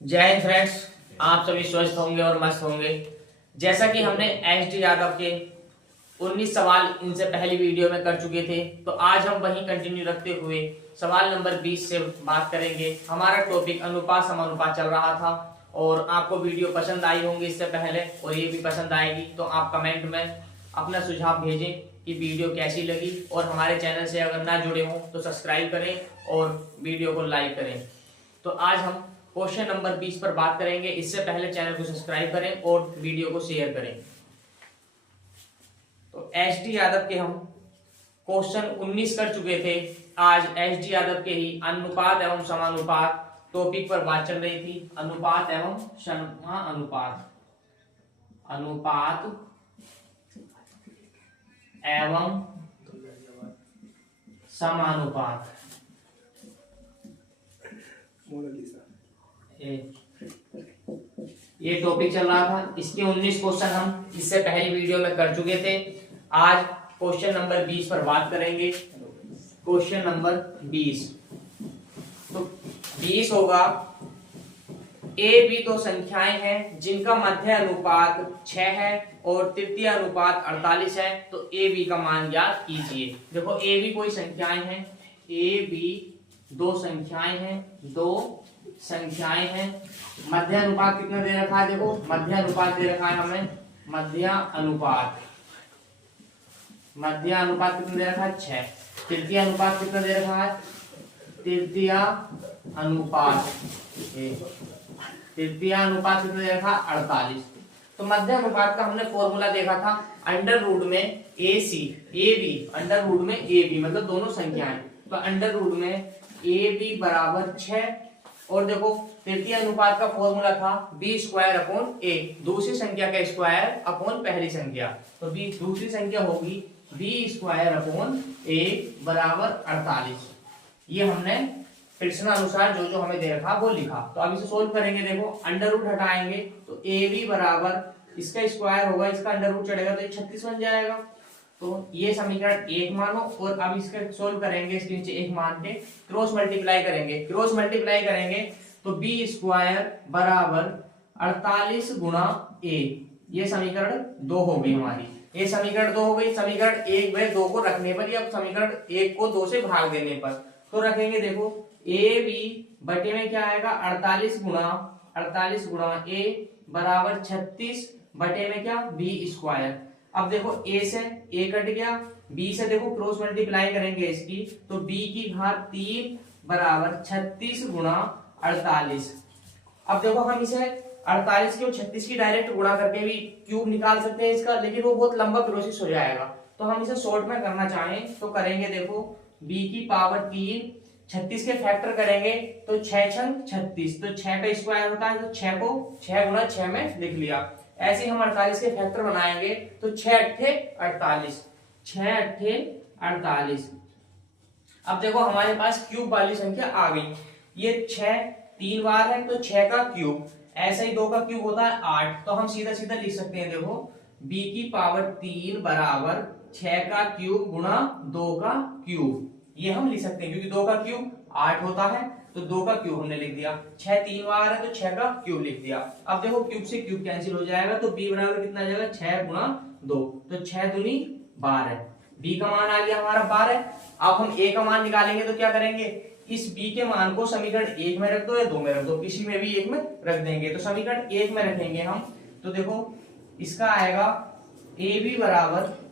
जय हिंद फ्रेंड्स। आप सभी स्वस्थ होंगे और मस्त होंगे। जैसा कि हमने एस डी यादव के 19 सवाल इनसे पहली वीडियो में कर चुके थे, तो आज हम वही कंटिन्यू रखते हुए सवाल नंबर 20 से बात करेंगे। हमारा टॉपिक अनुपात समानुपात चल रहा था और आपको वीडियो पसंद आई होंगी इससे पहले, और ये भी पसंद आएगी तो आप कमेंट में अपना सुझाव भेजें कि वीडियो कैसी लगी, और हमारे चैनल से अगर ना जुड़े हों तो सब्सक्राइब करें और वीडियो को लाइक करें। तो आज हम क्वेश्चन नंबर 20 पर बात करेंगे। इससे पहले चैनल को सब्सक्राइब करें और वीडियो को शेयर करें। तो एस डी यादव के हम क्वेश्चन 19 कर चुके थे। आज एस डी यादव के ही अनुपात एवं समानुपात टॉपिक पर बात चल रही थी। अनुपात एवं समानुपात, अनुपात एवं समानुपात, ये टॉपिक चल रहा था। इसके 19 क्वेश्चन हम इससे पहली वीडियो में कर चुके थे। आज क्वेश्चन नंबर 20 पर बात करेंगे। क्वेश्चन नंबर 20, तो 20 होगा, ए बी दो संख्याएं हैं जिनका मध्य अनुपात 6 है और तृतीय अनुपात 48 है, तो ए बी का मान ज्ञात कीजिए। देखो ए बी कोई संख्याएं हैं, ए बी दो संख्याएं हैं, मध्य अनुपात कितना दे रखा है? देखो मध्य अनुपात दे रखा है हमें, मध्य अनुपात कितना दे रखा है? 6। तृतीय अनुपात कितना दे रखा है? तृतीय अनुपात कितना दे रखा है? 48। तो मध्य अनुपात का हमने फॉर्मूला देखा था, अंडर रूट में ए सी ए बी, अंडर रूट में ए बी मतलब दोनों संख्याएं, तो अंडर रूट में ए बी बराबर 6। और देखो तृतीय अनुपात का फॉर्मूला था बी स्क्वायर अपॉन ए, दूसरी संख्या का स्क्वायर अपॉन पहली संख्या, तो बी दूसरी संख्या होगी बी स्क्वायर अपॉन ए बराबर 48। ये हमने प्रश्नानुसार जो हमें दे रखा वो लिखा। तो अब इसे सोल्व करेंगे। देखो अंडर रूट हटाएंगे तो ए बी बराबर इसका स्क्वायर होगा, इसका अंडर रूट चढ़ेगा तो ये 36 बन जाएगा। तो ये समीकरण 1 मानो, और अब इसका सोल्व करेंगे, इसके नीचे 1 मान के क्रॉस मल्टीप्लाई करेंगे तो बी स्क्वायर बराबर 48 गुणा ए, ये समीकरण 2 हो गई हमारी। ये समीकरण 2 हो गई। समीकरण 1 व 2 को रखने पर, या समीकरण 1 को 2 से भाग देने पर, तो रखेंगे। देखो ए बी बटे में क्या आएगा? 48 गुणा ए बराबर 36 बटे में क्या? B square. अब देखो ए से ए कट गया, बी से देखो क्रॉस मल्टीप्लाई करेंगे इसकी, तो बी की घात 3 बराबर 36 गुणा 48। अब देखो हम इसे 48 की और 36 की डायरेक्ट गुणा करके भी क्यूब निकाल सकते हैं इसका, लेकिन वो बहुत लंबा प्रोसेस हो जाएगा। तो हम इसे शॉर्ट में करना चाहें तो करेंगे। देखो b की पावर 3, 36 के फैक्टर करेंगे तो 6 छंग 36, तो 6 का स्क्वायर होता है, तो 6 को 6 गुणा 6 में लिख लिया। ऐसे हम 48 के फैक्टर बनाएंगे तो 6 अट्ठे 48। अब देखो हमारे पास क्यूब वाली संख्या आ गई। ये 6 3 बार है तो 6 का क्यूब, ऐसे ही 2 का क्यूब होता है 8, तो हम सीधा लिख सकते हैं। देखो b की पावर 3 बराबर 6 का क्यूब गुणा 2 का क्यूब, ये हम लिख सकते हैं, क्योंकि 2 का क्यूब 8 होता है, तो 2 का क्यूब हमने लिख दिया। 6 3 बार है तो 6 का क्यूब लिख दिया। अब देखो क्यूब से क्यूब कैंसिल हो जाएगा, तो b बराबर कितना आ जाएगा? 6 गुणा 2, तो 6 दूनी 12, b का मान आ गया हमारा 12। अब हम a का मान निकालेंगे तो क्या करेंगे? इस b के मान को समीकरण 1 में रख दो या 2 में रख दो, किसी में भी 1 में रख देंगे। तो समीकरण 1 में रखेंगे हम, तो देखो इसका आएगा a b बराबर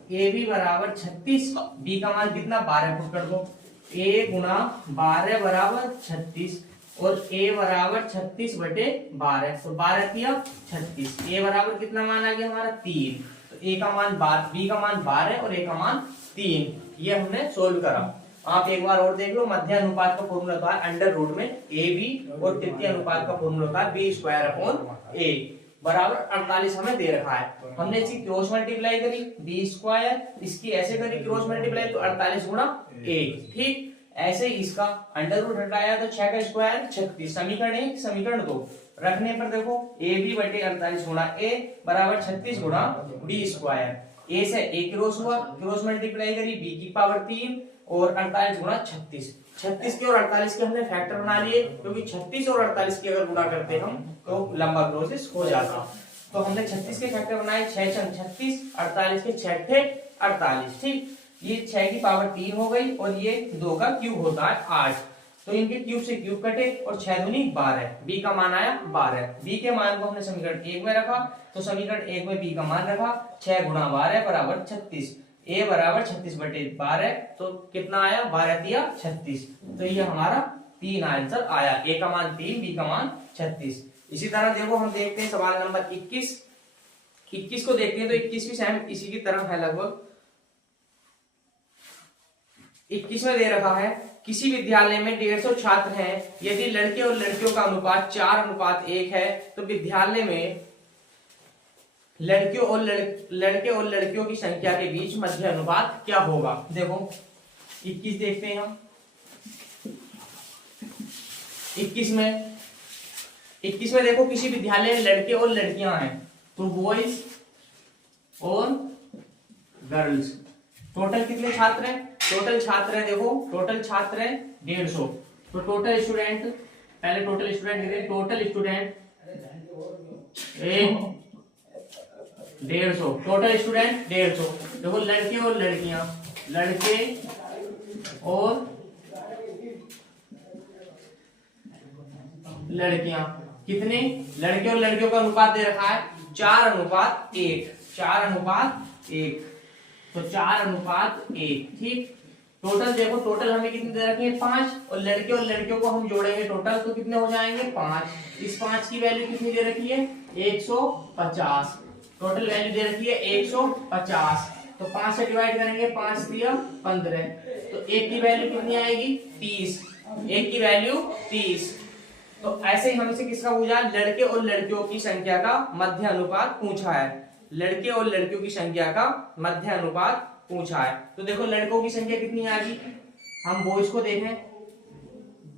36, b का मान कितना? 12 पुट कर दो, a गुणा 12 बराबर 36, और a बराबर 36 बटे 12, तो 12 किया 36। a बराबर कितना मान आ गया हमारा? 3। तो a का मान b का मान 12 और a का मान 3, ये हमने सोल्व करा। आप एक बार और देख लो, मध्य अनुपात का फॉर्मूला होता है अंडर रूट में ए बी, और तृतीय अनुपात का फॉर्मूला होता है बी स्क्वायर अपॉन ए बराबर 48 हमें दे रखा है। हमने इसकी क्रॉस मल्टीप्लाई करी, बी स्क्वायर, इसकी ऐसे करी क्रॉस मल्टीप्लाई, तो 48 गुणा ए। ठीक ऐसे ही इसका अंडर रूट हटाया तो 6 का स्क्वायर 36। समीकरण 1 समीकरण 2 रखने पर देखो ए बी बटे 48 गुणा ए बराबर 36 गुणा बी स्क्वायर। ए से ए क्रॉस हुआ, क्रॉस मल्टीप्लाई करी, बी की पावर 3 और 48 गुणा 36, 36 के और 48 के हमने फैक्टर बना लिए, क्योंकि 36 और 48 की अगर गुणा करते हम तो लंबा प्रोसेस हो जाता। तो हमने 36 के फैक्टर बनाए, 6 छंग 36, 48 के 6 थे 48, ठीक। ये 6 की पावर 3 हो गई और ये 2 का क्यूब होता है 8। तो इनके क्यूब से क्यूब कटे और 6 दूनी 12, बी का मान आया 12। बी के मान को हमने समीकरण 1 में रखा, तो समीकरण 1 में बी का मान रखा, 6 गुणा 12 बराबर 36, ए बराबर 36 बटे 12, तो कितना आया 12 तिया 36। तो ये हमारा 3 आंसर आया, ए का मान 3, बी का मान 36। इसी तरह देखो हम देखते हैं सवाल नंबर 21। 21 को देखते हैं तो 21 भी सेम इसी की तरह है लगभग। 21 में दे रखा है किसी विद्यालय में 150 छात्र हैं, यदि लड़के और लड़कियों का अनुपात 4:1 है तो विद्यालय में लड़के और लड़कियों की संख्या के बीच मध्य अनुपात क्या होगा। देखो 21 देखते हैं हम। 21 में देखो किसी विद्यालय में लड़के और लड़कियां हैं, तो बॉयज और गर्ल्स। टोटल कितने छात्र हैं? टोटल छात्र है, देखो टोटल छात्र है 150। तो टोटल स्टूडेंट, पहले टोटल स्टूडेंट 150, टोटल स्टूडेंट 150। देखो लड़के और लड़कियां, लड़के और लड़कियां कितने? लड़के और लड़कियों का अनुपात दे रखा है 4:1, 4:1, तो 4:1, ठीक। टोटल देखो, टोटल हमें कितने दे रखे हैं 5, और लड़के और लड़कियों को हम जोड़ेंगे टोटल तो कितने हो जाएंगे 5। इस 5 की वैल्यू कितनी दे रखी है 150। टोटल वैल्यू दे रखी है 150, तो 5 से डिवाइड करेंगे, 5 दिया 15, तो एक की वैल्यू कितनी आएगी 30, एक की वैल्यू 30। तो ऐसे ही हमसे किसका पूछा? लड़के और लड़कियों की संख्या का मध्य अनुपात पूछा है। लड़के और लड़कियों की संख्या का मध्य अनुपात पूछा है। तो देखो लड़कों की संख्या कितनी आएगी, हम बॉयज को देखें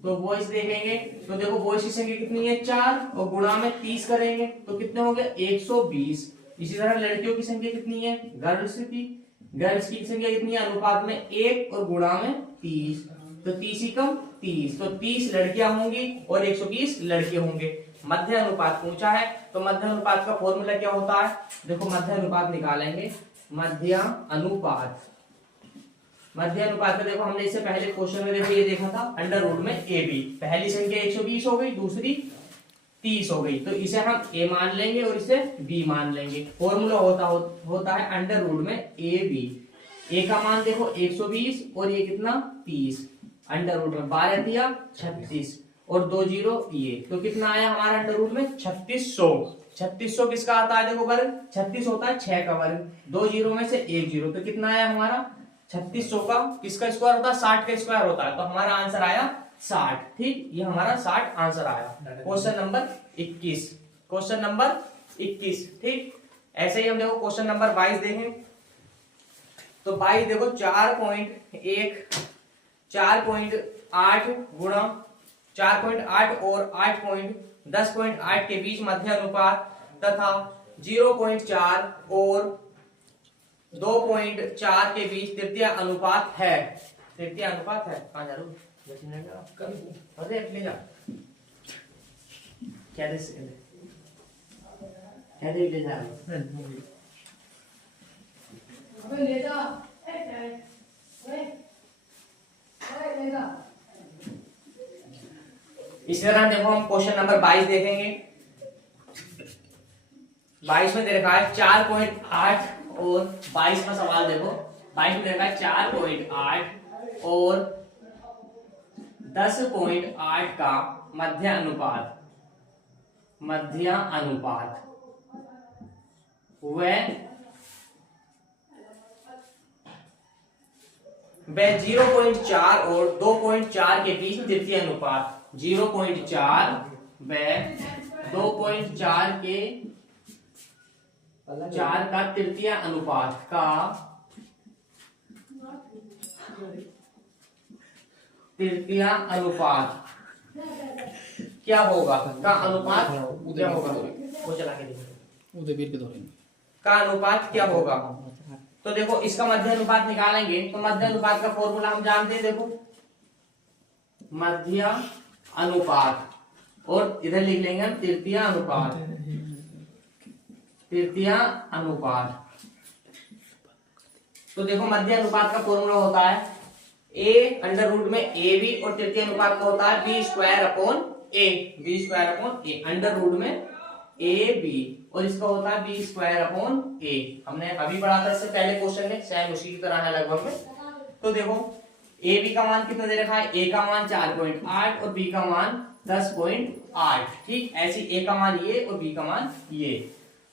तो बॉयज देखेंगे तो देखो बॉयज की संख्या कितनी है 4, और गुणा में 30 करेंगे तो कितने हो गए 120। इसी तरह लड़कियों की संख्या कितनी है, गर्ल्स की संख्या कितनी है अनुपात में 1 और गुणा में 30, तो 30 ही कम 30, तो 30 लड़कियां होंगी और 120 लड़के होंगे। मध्य अनुपात पूछा है, तो मध्य अनुपात का फॉर्मूला क्या होता है? देखो मध्य अनुपात निकालेंगे, मध्य अनुपात का देखो हमने इससे पहले क्वेश्चन में देखो ये देखा था अंडर रूट में ए बी। पहली संख्या 120 हो गई, दूसरी 30 हो गई, तो इसे हम ए मान लेंगे और इसे बी मान लेंगे। फॉर्मूला होता है अंडर रूट में ए बी। ए का मान देखो 120 और ये कितना 30, अंडर रूट में 12 दिया 36 और 2 जीरो ये, तो कितना आया हमारा अंडर रूट में 3600। 3600 किसका आता है? देखो वर्ग 36 होता है 6 का वर्ग, 2 जीरो में से 1 जीरो, तो कितना आया हमारा 3600 का किसका स्क्वायर होता है? 60 का स्क्वायर होता है, तो हमारा आंसर आया 60, ठीक। ये हमारा 60 आंसर आया। क्वेश्चन नंबर 21, क्वेश्चन नंबर 21, ठीक। ऐसे ही हम देखो क्वेश्चन नंबर 22 देखें तो 22 देखो 4.8 गुणा 4.8 और 10.8 के बीच मध्य अनुपात तथा 0.4 और 2.4 के बीच तृतीय अनुपात है। तृतीय अनुपात है, कहाँ जा रहा हूँ? अरे ले जा, क्या दे ले जा, अबे ले जा, इस तरह देखो हम क्वेश्चन नंबर 22 देखेंगे। 22 में दे रखा है 4.8 और 22 का सवाल देखो, 22 में दे रखा है 4.8 और 10.8 का मध्य अनुपात वह 0.4 और 2.4 के बीच तृतीय अनुपात, 0.4 व 2.4 के 4 का तृतीय अनुपात का क्या होगा? का अनुपात क्या होगा? वो चला के देखो का अनुपात क्या होगा। तो देखो इसका मध्य अनुपात निकालेंगे, तो मध्य अनुपात का फॉर्मूला हम जानते हैं। देखो मध्य अनुपात, और इधर लिख लेंगे हम तृतीय अनुपात, तृतीय अनुपात। तो देखो मध्य अनुपात का फॉर्मूला होता है a अंडर रूट में ए बी, और तृतीय अनुपात का होता है बी स्क्वायर अपॉन ए, बी स्क्वायर अपॉन ए, अंडर रूट में ए बी, और इसका होता है बी स्क्वायर अपॉन ए। हमने अभी पढ़ा था इससे पहले क्वेश्चन में, सेम उसी की तरह है लगभग में। तो देखो ए बी का मान कितना दे रखा है, ए का मान 4.8 और बी का मान 10.8, ठीक। ऐसी ए का मान ये और बी का मान ये।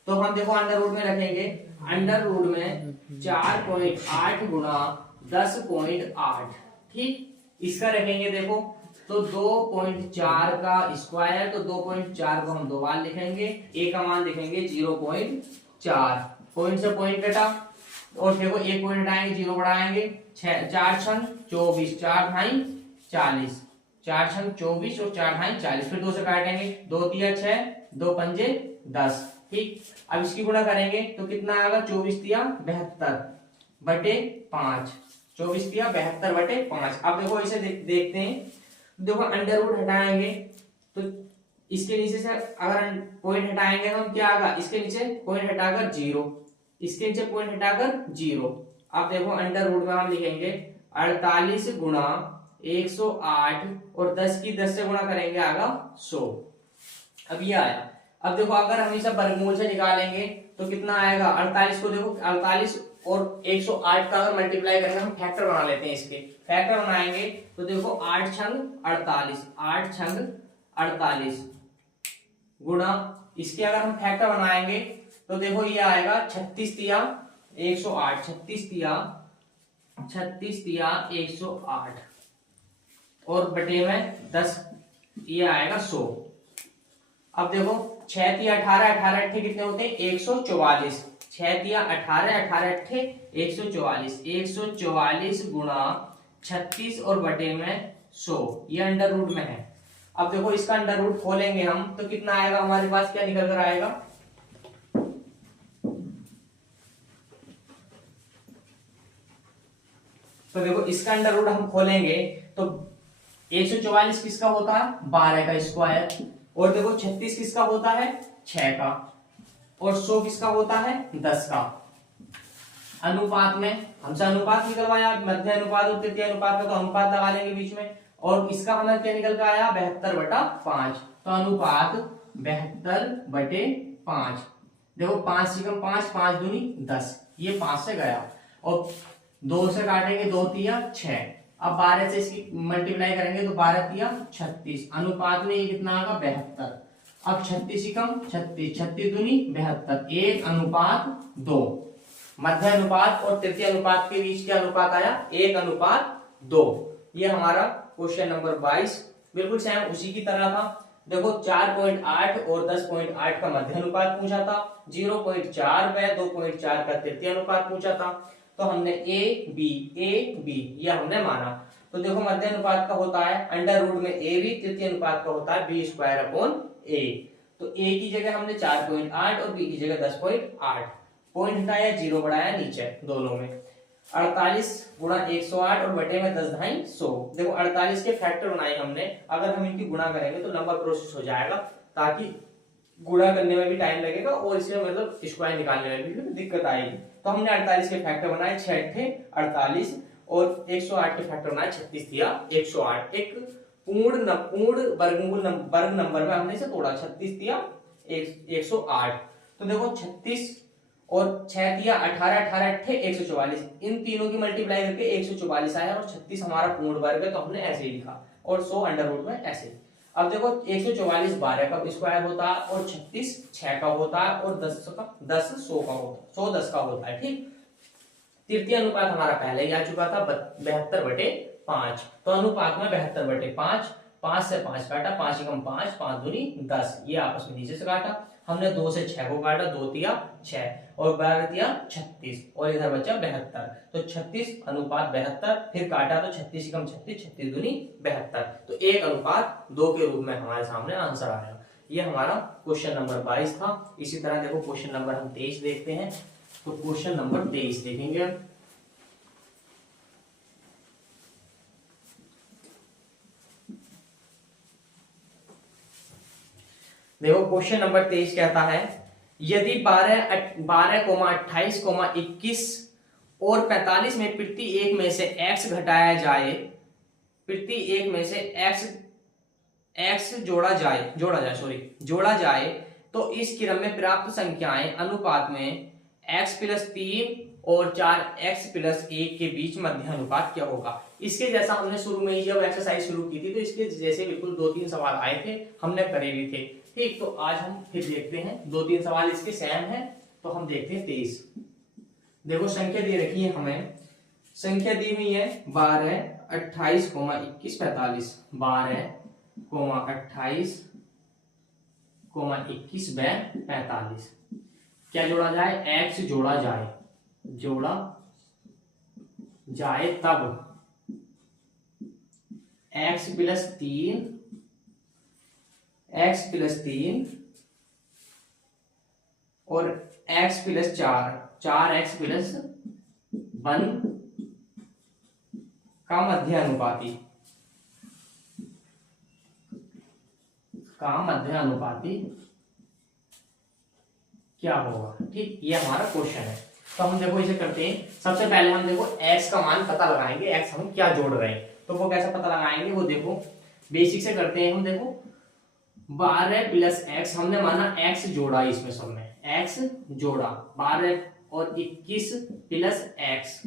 तो हम देखो अंडर रूट में रखेंगे, अंडर रूट में 4.8 गुणा 10.8, ठीक। इसका रखेंगे देखो तो 2.4 का स्क्वायर, तो 2.4 को हम दो बार लिखेंगे, ए का मान लिखेंगे 0.4, पॉइंट से पॉइंट कटा, और देखो एक पॉइंट हटाएंगे, 0 बढ़ाएंगे, 4 छंग 24, 4 ढाई 40, 4 छंग 24 और 4 ढाई 40, फिर 2 से काटेंगे, 2 तिया 6, 2 पंजे 10, ठीक। अब इसकी गुणा करेंगे तो कितना आएगा, 24 तिया 72 बटे 5, 24 तिया 72 बटे 5। अब देखो इसे देखते हैं, देखो अंडर रूट हटाएंगे तो इसके नीचे से अगर पॉइंट हटाएंगे तो क्या आएगा, इसके नीचे पॉइंट हटाकर 0, इसके नीचे पॉइंट हटाकर 0। अब देखो अंडर रूट में हम लिखेंगे 48 गुणा 108, और 10 की 10 से गुणा करेंगे आएगा 100। अब ये आया। अब देखो अगर हम इसे वर्गमूल से निकालेंगे तो कितना आएगा, 48 को देखो 48 और 108 का अगर मल्टीप्लाई करेंगे, हम फैक्टर बना लेते हैं, इसके फैक्टर बनाएंगे तो देखो 8 छंग 48, 8 छंग 48 गुणा, इसके अगर हम फैक्टर बनाएंगे तो देखो ये आएगा 36 तिया 108, 36 तिया 108, और बटे में 10, ये आएगा 100। अब देखो 6 तिया 18, 18 अट्ठे कितने होते हैं, 144, 6 तिया 18, 18 अट्ठे 144, 144 गुणा 36 और बटे में 100, ये अंडर रूट में है। अब देखो इसका अंडर रूट खोलेंगे हम तो कितना आएगा, हमारे पास क्या निकल कर आएगा, तो देखो इसका अंडर रूट हम खोलेंगे तो 144 किसका होता है, 12 का स्क्वायर, और देखो 36 किसका होता है, 6 का, और 100 किसका होता है, 10 का। अनुपात में हमसे अनुपात निकलवाया, मध्य अनुपात और तृतीय अनुपात का, तो अनुपात लगा लेंगे बीच में, और इसका हमें क्या निकल कर आया, 72/5, तो अनुपात 72/5। देखो 5 से कम 5, 5 दूनी 10, ये 5 से गया, और 2 से काटेंगे, 2 तिया 6, अब 12 से इसकी मल्टीप्लाई करेंगे तो 12 तिया 36, अनुपात में ये कितना आएगा, 72। अब 36 ही कम 36, 36 दूनी 72, 1:2। मध्य अनुपात और तृतीय अनुपात के बीच क्या अनुपात आया, 1:2। ये हमारा क्वेश्चन नंबर 22 बिल्कुल सेम उसी की तरह था। देखो 4.8 और 10.8 का मध्य अनुपात पूछा था, 0.4 व 2.4 का तृतीय अनुपात पूछा था, तो हमने ए बी ये हमने माना। तो देखो मध्य अनुपात का होता है अंडर रूट में ए बी, तृतीय अनुपात का होता है बी स्क्वायर अपॉन ए। तो ए की जगह हमने 4.8 और बी की जगह 10.8, पॉइंट हटाया 0 बढ़ाया नीचे दोनों में, 48 गुणा 108 और बटे में 10 ढाई 100। देखो 48 के फैक्टर बनाए हमने, अगर हम इनकी गुणा करेंगे तो लंबा प्रोसेस हो जाएगा, ताकि गुणा करने में भी टाइम लगेगा और इसमें मतलब स्क्वायर निकालने में भी दिक्कत आएगी। तो हमने 48 के फैक्टर बनाए 6 अट्ठे 48 और 108 के फैक्टर बनाए 36 दिया 108। एक पूर्ण वर्ग नंबर में हमने इसे तोड़ा, 36 दिया 108। तो देखो 36 और 6 दिया 18, 18 अट्ठे 144, इन तीनों की मल्टीप्लाई करके 144 आया, और 36 हमारा पूर्ण वर्ग है तो हमने ऐसे ही लिखा, और 100 अंडर रूट में ऐसे। अब देखो 144 12 का स्क्वायर होता है, और 36 6 का होता है, और 10 100 का होता है, 100 10 का होता है, ठीक। तृतीय अनुपात हमारा पहले ही आ चुका था 72/5, तो अनुपात में 72/5, 5 से 5 काटा, 5 एकम 5, 5 दूनी 10, ये आपस में नीचे से काटा, हमने 2 से 6 को काटा, 2 तिया 6 और 12 तिया 36, और इधर बचा 72, तो 36 अनुपात 72, फिर काटा तो 36 एकम 36, 36 दूनी 72, तो 1:2 के रूप में हमारे सामने आंसर आया। ये हमारा क्वेश्चन नंबर 22 था। इसी तरह देखो क्वेश्चन नंबर हम 23 देखते हैं। तो क्वेश्चन नंबर 23 देखेंगे हम। देखो क्वेश्चन नंबर 23 कहता है यदि 12,28,21 और 45 में प्रति एक में से x घटाया जाए, प्रति एक में से x जोड़ा जाए तो इस क्रम में प्राप्त संख्याएं अनुपात में x+3 और 4x+1 के बीच मध्य अनुपात क्या होगा। इसके जैसा हमने शुरू में ही जब एक्सरसाइज शुरू की थी तो इसके जैसे बिल्कुल 2-3 सवाल आए थे, हमने करे भी थे। ठीक, तो आज हम फिर देखते हैं 2-3 सवाल इसके सेम हैं। तो हम देखते हैं 23। देखो संख्या दे रखी है हमें, संख्या दी हुई है 12, 28, 21, 45। 12, 28, 21 व 45 क्या जोड़ा जाए, x जोड़ा जाए तब x+3 और x+4 4x+1 का मध्य अनुपाती क्या होगा। ठीक, ये हमारा क्वेश्चन है। तो हम देखो इसे करते हैं। सबसे पहले हम देखो x का मान पता लगाएंगे, x हम क्या जोड़ रहे हैं। तो वो कैसे पता लगाएंगे, वो देखो बेसिक से करते हैं हम। देखो 12+x हमने माना x जोड़ा, इसमें सब में x जोड़ा 12 और 21+x।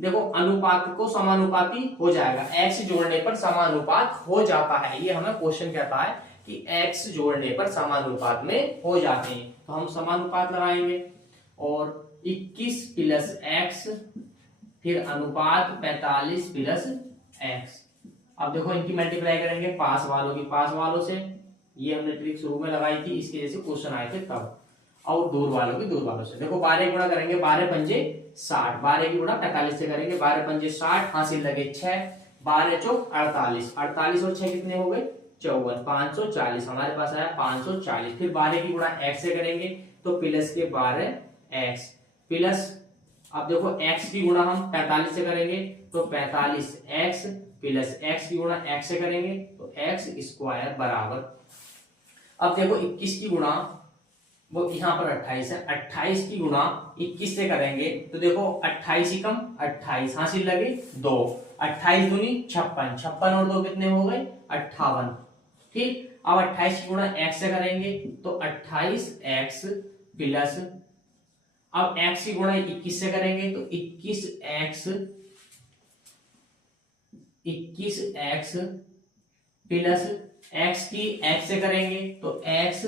देखो अनुपात को समानुपाती हो जाएगा, x जोड़ने पर समानुपात हो जाता है। ये हमें क्वेश्चन कहता है कि x जोड़ने पर समानुपात में हो जाते हैं। तो हम समानुपात लगाएंगे और 21+x फिर अनुपात 45+x। अब देखो इनकी मल्टीप्लाई करेंगे पास वालों की पास वालों से, ये हमने ट्रिक शुरू में लगाई थी, इसके जैसे क्वेश्चन आए थे तब। और दूर वालों की दूर वालों से। देखो 12 गुणा करेंगे, 12 पंजे 60, 12 की गुणा 45 से करेंगे, 12 पंजे 60, हासिल लगे 6, 12 चौक 48, 48 और 6 कितने हो गए 54, 540 हमारे पास आया 540। फिर 12 की गुणा x से करेंगे तो प्लस के 12x प्लस, अब देखो x की गुणा हम 45 से करेंगे तो 45x प्लस x की गुणा x से करेंगे तो x² बराबर, अब देखो 21 की गुणा वो यहाँ पर 28 है, 28 की गुणा 21 से करेंगे तो देखो 28 ही कम 28, हासिल लगे 2, 28 दूनी 56, 56 और 2 कितने हो गए 58। ठीक, अब 28 की गुणा x से करेंगे तो 28x प्लस, अब x की गुणा 21 से करेंगे तो 21x प्लस x की x से करेंगे तो x²।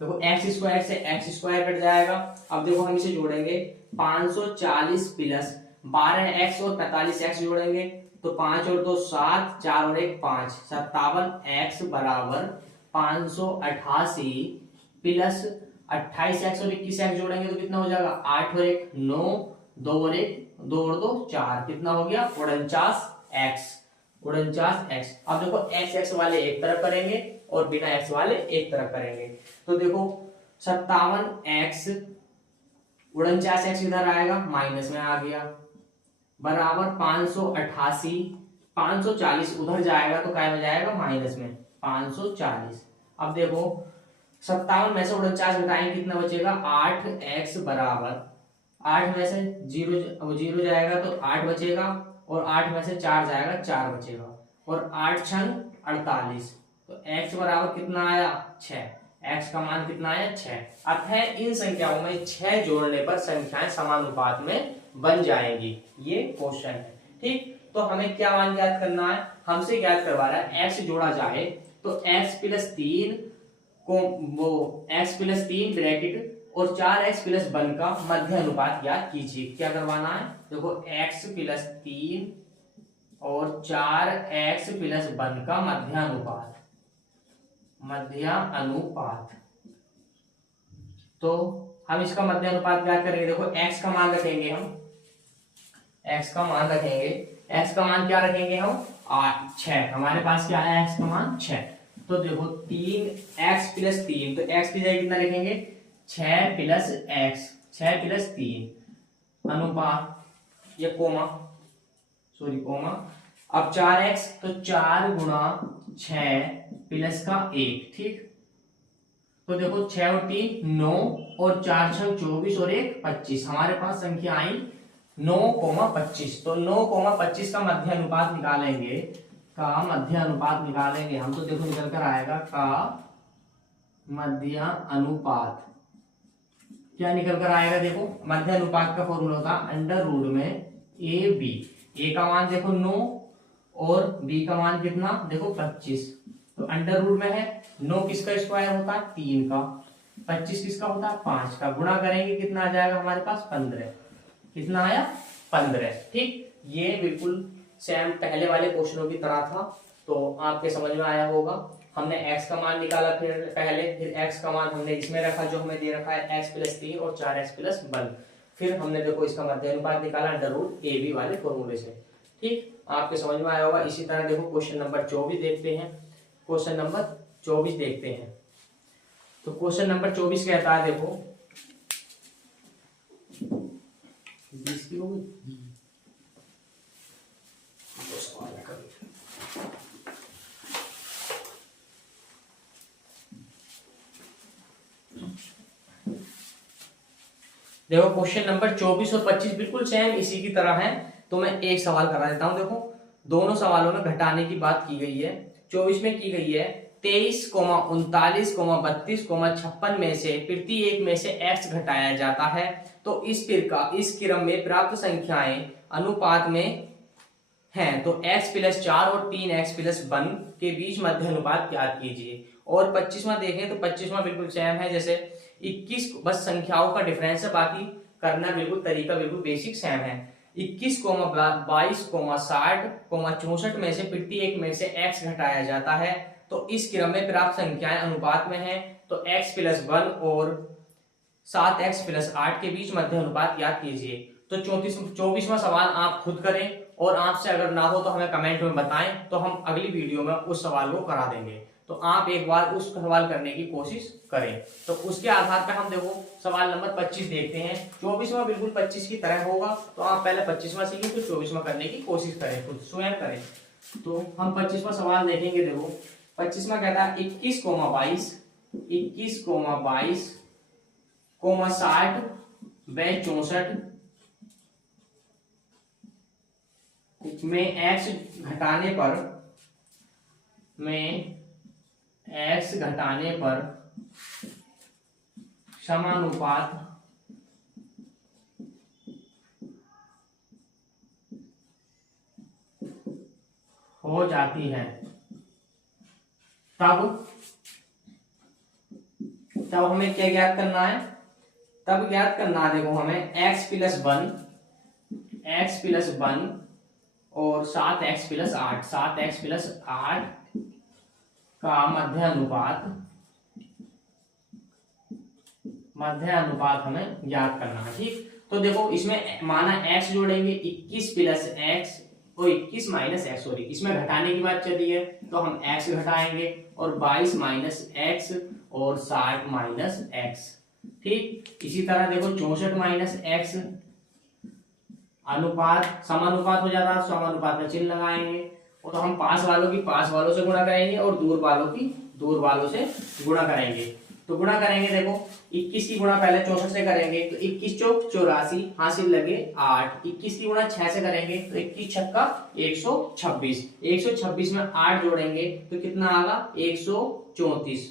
देखो x² से x² कट जाएगा। अब देखो हम इसे जोड़ेंगे 540 प्लस 12x और 45x जोड़ेंगे तो 5 और 2 7, 4 और 1 5, 57x बराबर 588 प्लस 28x और 21x जोड़ेंगे तो कितना हो जाएगा 8 और 1 9, 2 और 2 4, कितना हो गया 49x। अब देखो x वाले एक तरफ करेंगे और बिना x वाले एक तरफ करेंगे तो देखो 57x 49x इधर आएगा माइनस में आ गया बराबर 588, 540 उधर जाएगा तो क्या हो जाएगा माइनस में 540। अब देखो 57 में से 49 घटाएंगे कितना बचेगा 8x बराबर, 8 में से 0 जाएगा तो 8 बचेगा और 8 में से 4 जाएगा 4 बचेगा और 8 छन 48, तो x बराबर कितना आया 6, x का मान कितना आया 6। अतः इन संख्याओं में 6 जोड़ने पर संख्याएं समानुपात में बन जाएंगी। ये क्वेश्चन है। ठीक, तो हमें क्या मान ज्ञात करना है, हमसे ज्ञात करवा रहा है x जोड़ा जाए तो x+3 को वो x+3 ब्रैकेट और 4x+1 का मध्य अनुपात ज्ञात कीजिए। क्या करवाना है, देखो x+3 और 4x+1 का मध्य अनुपात। तो हम इसका मध्य अनुपात क्या करेंगे, देखो x का मान रखेंगे हम, x का मान क्या रखेंगे हम 6, हमारे पास क्या है x का मान 6। तो देखो 3x+3 तो x की जगह कितना लिखेंगे 6 प्लस x, 6 प्लस 3 अनुपात ये कोमा अब 4x तो 4 गुणा 6 प्लस का 1। ठीक, तो देखो 6 और 3 9 और 4 6 24 और 1 25, हमारे पास संख्या आई 9,25। तो 9,25 का मध्य अनुपात निकालेंगे, हम तो देखो निकल कर आएगा का मध्य अनुपात। क्या निकल कर आएगा, देखो मध्य अनुपात का फॉर्मूला होता है अंडर रूट में ए बी। ए का मान देखो 9 और बी का मान कितना, देखो 25। तो अंडर रूट में है 9 किसका स्क्वायर होता है 3 का, 25 किसका होता है 5 का, गुणा करेंगे कितना आ जाएगा हमारे पास 15। कितना आया 15। ठीक, ये बिल्कुल सेम पहले वाले क्वेश्चनों की तरह था, तो आपके समझ में आया होगा। हमने x का मान निकाला फिर x का मान हमने इसमें रखा जो हमें दे रखा है x + 3 और 4x + 1। फिर हमने देखो इसका मध्य अनुपात निकाला अंडर रूट ए बी वाले फॉर्मूले से। ठीक, आपके समझ में आया होगा। इसी तरह देखो क्वेश्चन नंबर 24 देखते हैं। क्वेश्चन नंबर 24 देखते हैं। तो क्वेश्चन नंबर 24 कहता है, देखो 20 की होगी देखो क्वेश्चन नंबर 24 और 25 बिल्कुल सेम इसी की तरह है। तो मैं एक सवाल करा देता हूं। देखो दोनों सवालों में घटाने की बात की गई है। 24 में की गई है 23, 39, 32, 56 में से प्रत्येक में से x घटाया जाता है। तो इस क्रम में प्राप्त संख्याएं अनुपात में हैं। तो x + 4 और 3x + 1 के बीच मध्य अनुपात ज्ञात कीजिए। और 25वां देखें तो 25वां बिल्कुल सेम है जैसे 21, बस संख्याओं का डिफरेंस है, बाकी करना बिल्कुल तरीका बिल्कुल बेसिक सेम है। 21, 22, 60, 64 में से प्रत्येक में से x घटाया जाता है। तो इस क्रम में प्राप्त संख्याएं अनुपात में हैं। तो x + 1 और 7x + 8 के बीच मध्य अनुपात ज्ञात कीजिए। तो 24वां सवाल आप खुद करें, और आपसे अगर ना हो तो हमें कमेंट में बताएं, तो हम अगली वीडियो में उस सवाल को करा देंगे। तो आप एक बार उस सवाल करने की कोशिश करें। तो उसके आधार पर हम देखो सवाल नंबर 25 देखते हैं। 24वां बिल्कुल 25 की तरह होगा, तो आप पहले 25वां सीखें फिर 24वां करने की कोशिश करें, खुद स्वयं करें। तो हम 25वां सवाल देखेंगे। देखो 25वां कहता है 21, 22, 60 व 64 में x घटाने पर समानुपात हो जाती है। तब हमें क्या ज्ञात करना है, देखो हमें x + 1 और 7x + 8 का मध्य अनुपात हमें ज्ञात करना है। ठीक, तो देखो इसमें माना x जोड़ेंगे 21 + x और 21 - x, सॉरी इसमें घटाने की बात चली है तो हम x घटाएंगे, और 22 - x और 60 - x। ठीक, इसी तरह देखो 64 - x अनुपात समानुपात हो जाता है, समानुपात में चिन्ह लगाएंगे, और तो हम पास वालों की पास वालों से गुणा करेंगे और दूर वालों की दूर वालों से गुणा करेंगे। तो गुणा करेंगे, देखो 21 की गुणा पहले 64 से करेंगे तो 21 चौक 84, हासिल लगे 8। 21 की गुणा 6 से करेंगे तो 21 छक्का 126, 126 में 8 जोड़ेंगे तो कितना आएगा 134,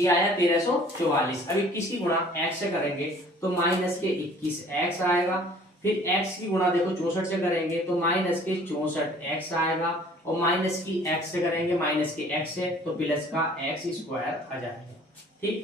ये आया 1344। अब 21 की गुणा x से करेंगे तो -21x आएगा। फिर x की गुणा देखो 64 से करेंगे तो -64x आएगा, और माइनस की x से करेंगे -x से तो प्लस का x² आ जाएगा। ठीक,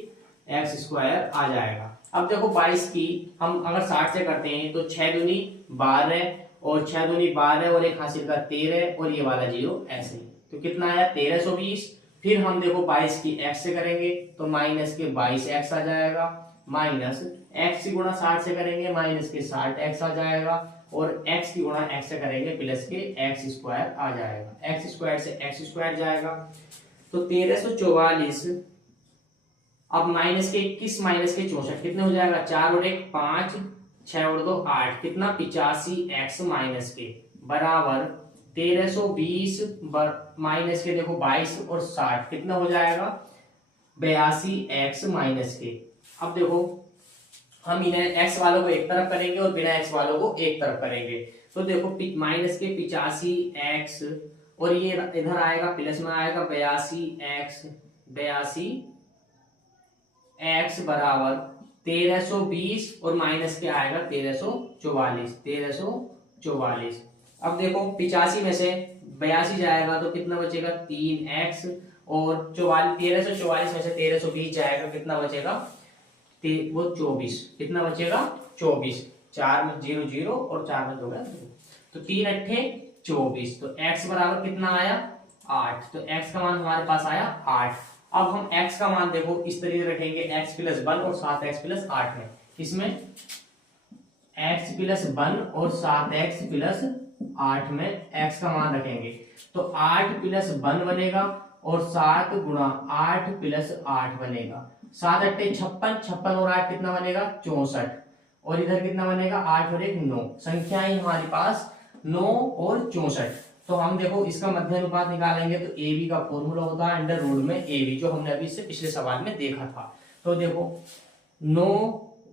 x² आ जाएगा। अब देखो 22 की हम अगर 60 से करते हैं तो 6 दूनी 12 और 6 दूनी 12 और एक हासिल का 13 और ये वाला 0 ऐसे, तो कितना आया 1320। फिर हम देखो 22 की x से करेंगे तो -22x आ जाएगा, माइनस x की गुणा 60 से करेंगे -60x आ जाएगा, और x की गुणा x से करेंगे प्लस के x² आ जाएगा। x² से x² जाएगा तो 1344। अब -21 - 64 कितने हो जाएगा, 4 और 1 5, 6 और 2 8, कितना 85x माइनस के बराबर 1320 माइनस के देखो 22 और 60 कितना हो जाएगा 82x माइनस के। अब देखो हम इन्हें x वालों को एक तरफ करेंगे और बिना x वालों को एक तरफ करेंगे। तो देखो माइनस के 85x और ये इधर आएगा प्लस में आएगा 82x बराबर 1320 और माइनस के आएगा 1344। अब देखो 85 में से 82 जाएगा तो कितना बचेगा 3x और 1344 में से 1320 जाएगा कितना बचेगा वो 24। कितना बचेगा 24। 4 में 0 0 और 4 में 2 तो 3 अट्ठे 24। तो x बराबर कितना आया 8। तो x का मान हमारे पास आया 8। अब हम x का मान देखो इस तरीके से रखेंगे x प्लस 1 और 7x प्लस 8 में। इसमें x प्लस 1 और 7x प्लस 8 में x का मान रखेंगे तो 8 प्लस 1 बनेगा और 7 गुणा 8 प्लस 8 बनेगा। 7 अट्ठे 56, 56 और 8 कितना बनेगा 64 और इधर कितना बनेगा 8 और 1 9। संख्याएं हमारे पास 9 और 64। तो हम देखो इसका मध्य अनुपात निकालेंगे तो ए बी का फॉर्मूला होता है अंडर रूट में ए बी, जो हमने अभी इससे पिछले सवाल में देखा था। तो देखो 9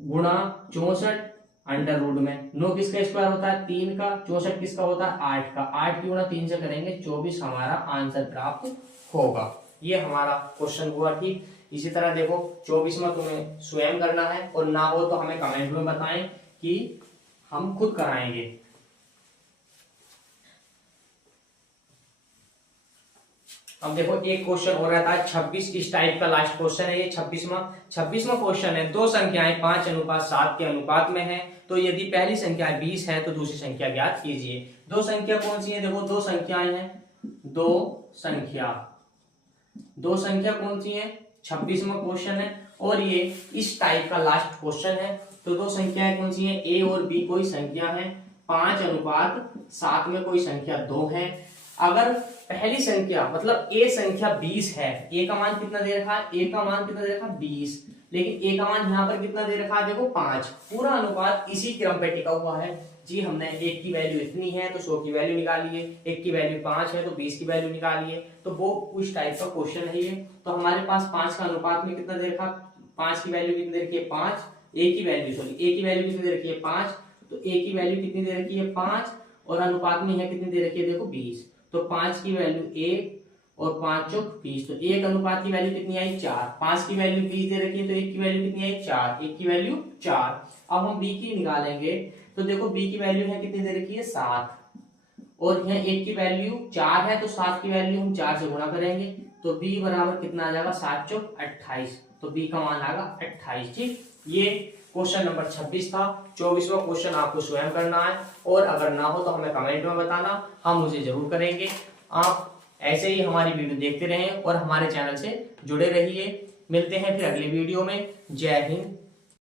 गुणा 64 अंडर रूट में 9 किसका स्क्वायर होता है 3 का, 64 किसका होता है 8 का। 8 की गुणा 3 से करेंगे 24 हमारा आंसर प्राप्त होगा। ये हमारा क्वेश्चन हुआ। ठीक इसी तरह देखो 24 में तुम्हें स्वयं करना है और ना हो तो हमें कमेंट में बताएं कि हम खुद कराएंगे। अब देखो एक क्वेश्चन हो रहा था 26 इस टाइप का लास्ट क्वेश्चन है ये 26वां क्वेश्चन है। दो संख्याएं 5:7 के अनुपात में है तो यदि पहली संख्या 20 है तो दूसरी संख्या ज्ञात कीजिए। दो संख्या कौन सी है देखो दो संख्याएं हैं दो संख्या कौन सी है 26वां क्वेश्चन है और ये इस टाइप का लास्ट क्वेश्चन है। तो दो संख्याएं कौन सी है ए और बी कोई संख्या है 5:7 में कोई संख्या 2 है। अगर पहली संख्या मतलब ए संख्या 20 है, ए का मान कितना दे रखा है 20, लेकिन ए का मान यहाँ पर कितना दे रखा है देखो 5। पूरा अनुपात इसी क्रम पे टिका हुआ है जी। हमने 1 की वैल्यू इतनी है तो 100 की वैल्यू निकालिए, 1 की वैल्यू 5 है तो 20 की वैल्यू निकालिए। तो वो उस टाइप का क्वेश्चन है ये। तो हमारे पास 5 का अनुपात में कितना दे रखा 5 की वैल्यू कितनी दे रखी है 5, ए की वैल्यू कितनी दे रखी है 5, तो ए की वैल्यू कितनी दे रखी है 5 और अनुपात में है कितनी दे रखी है देखो 20। तो 5 की वैल्यू 1 और 5 चौक 20 तो 1 अनुपात की वैल्यू कितनी आई 4। 5 की वैल्यू 20 दे रखी है तो 1 की वैल्यू कितनी आई 4, 1 की वैल्यू 4। अब हम b की निकालेंगे तो देखो b की वैल्यू है कितनी दे रखी है 7 और यहाँ 1 की वैल्यू 4 है तो 7 की वैल्यू हम 4 से गुणा करेंगे तो b बराबर कितना आ जाएगा 7 चौक 28। तो b का मान आएगा 28। ठीक ये क्वेश्चन नंबर 26 था। 24वां क्वेश्चन आपको स्वयं करना है और अगर ना हो तो हमें कमेंट में बताना, हम उसे जरूर करेंगे। आप ऐसे ही हमारी वीडियो देखते रहें और हमारे चैनल से जुड़े रहिए। मिलते हैं फिर अगली वीडियो में। जय हिंद